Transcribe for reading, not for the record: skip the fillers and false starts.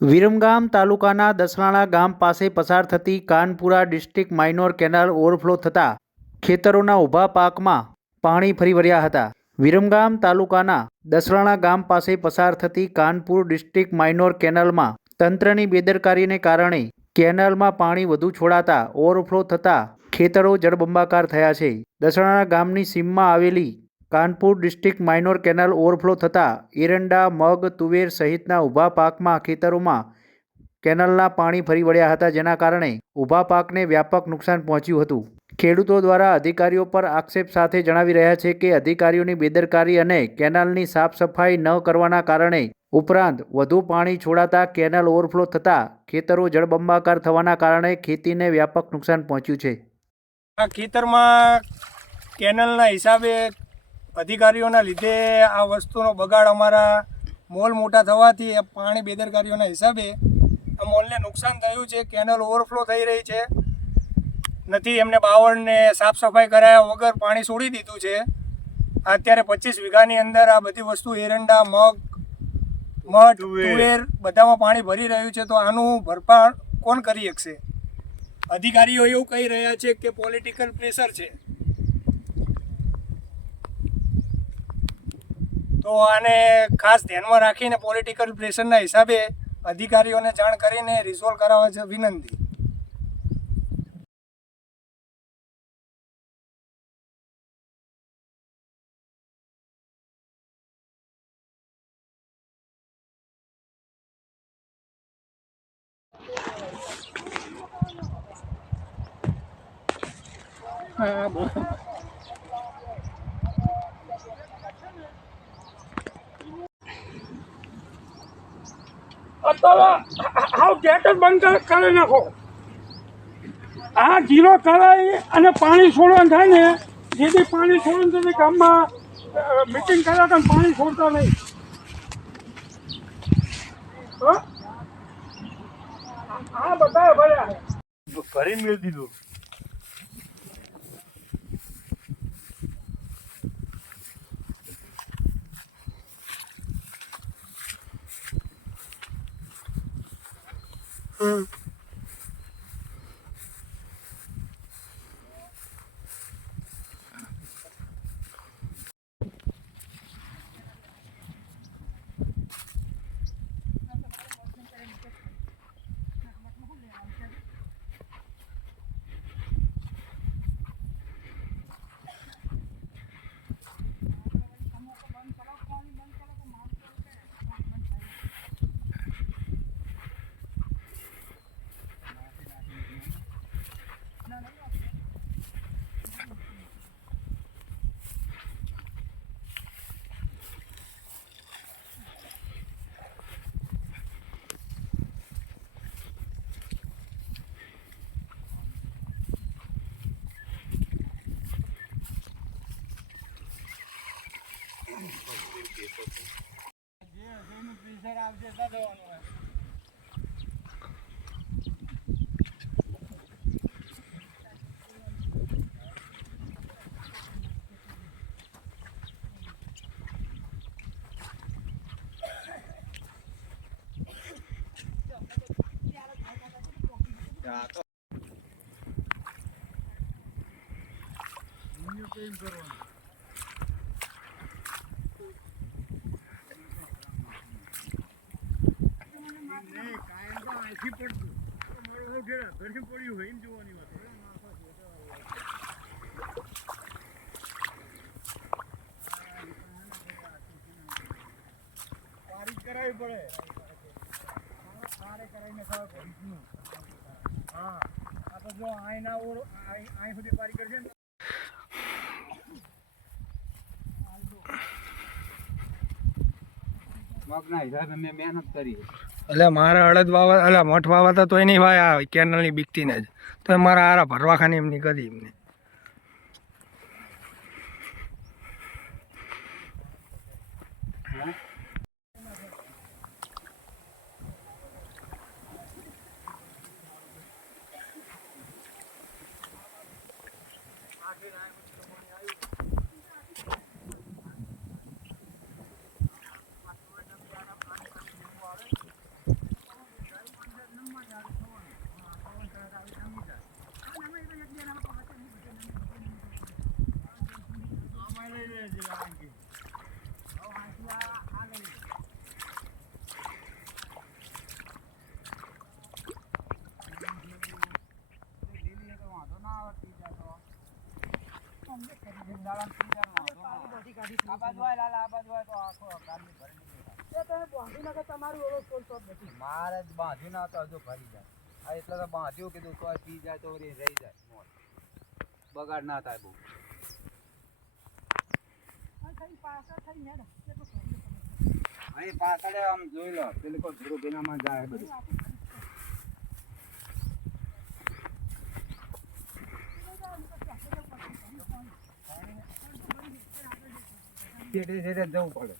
વિરમગામ તાલુકાના દસરાણા ગામ પાસે પસાર થતી Kanpura district minor canal overflow થતાં ખેતરોના ઊભા પાકમાં પાણી ફરી વળ્યા હતા. વિરમગામ તાલુકાના દસરાણા ગામ પાસે પસાર થતી કાનપુર ડિસ્ટ્રિક્ટ માઇનોર કેનાલમાં તંત્રની બેદરકારીને કારણે કેનાલમાં પાણી વધુ છોડાતા ઓવરફ્લો થતાં ખેતરો જળબંબાકાર થયા છે. દસરાણા ગામની સીમમાં આવેલી Kanpur district minor canal overflow થતાં એરંડા, મગ, તુવેર સહિતના ઊભા પાકમાં ખેતરોમાં કેનાલના પાણી ફરી વળ્યા હતા, જેના કારણે ઊભા પાકને વ્યાપક નુકસાન પહોંચ્યું હતું. ખેડૂતો દ્વારા અધિકારીઓ પર આક્ષેપ સાથે જણાવી રહ્યા છે કે અધિકારીઓની બેદરકારી અને કેનાલની સાફ સફાઈ ન કરવાના કારણે ઉપરાંત વધુ પાણી છોડાતા કેનાલ ઓવરફ્લો થતાં ખેતરો જળબંબાકાર થવાના કારણે ખેતીને વ્યાપક નુકસાન પહોંચ્યું છે. આ ખેતરમાં કેનાલના હિસાબે અધિકારીઓના લીધે આ વસ્તુનો બગાડ અમારા મોલ મોટા થવાથી પાણી બેદરકારીઓના હિસાબે આ મોલને નુકસાન થયું છે. કેનાલ ઓવરફ્લો થઈ રહી છે, નથી એમને બાવળને સાફ સફાઈ કરાયા વગર પાણી છોડી દીધું છે. અત્યારે 25 વીઘાની અંદર આ બધી વસ્તુ એરંડા, મગ, તુવેર બધામાં પાણી ભરી રહ્યું છે. તો આનું ભરપાઈ કોણ કરી શકશે? અધિકારીઓ એવું કહી રહ્યા છે કે પોલિટિકલ પ્રેશર છે. તો આને ખાસ ધ્યાનમાં રાખીને પોલિટિકલ પ્રેશરના હિસાબે અધિકારીઓને જાણ કરીને રિઝોલ્વ કરાવવા છે વિનંતી. હાવ ગેટ જ બંધ કરી નાખો. આ જીરો કરાવી અને પાણી છોડવાનું થાય ને, જેથી પાણી છોડવાનું થાય ગામમાં મિટિંગ કર્યા તો પાણી છોડતા નહીં. હા બધા ભર્યા ભરીને મેળ દીધું. પ્રેશર આવશે તો જવાનું. કરાવી પડે કરાવીને હા આ તો જો અહીં સુધી પારી કરશે ને. મહેનત કરી એટલે મારા અડદ વાવા એટલે મઠ વાવા તો નહીં વાયા કેનાલની બીકતી ને જ તો મારા આરા ભરવા ખાની એમની કરી એમને. મારે જ બાંધ્યું ના તો હજુ ભરી જાય આ એટલે તો બાંધ્યું કીધું તો પી જાય તો રહી જાય બગાડ ના થાય બહુ અહીં પાછળ આમ જોઈ લો પેલું કોઈ ધીરું ભીનામાં જાય બધું જવું પડે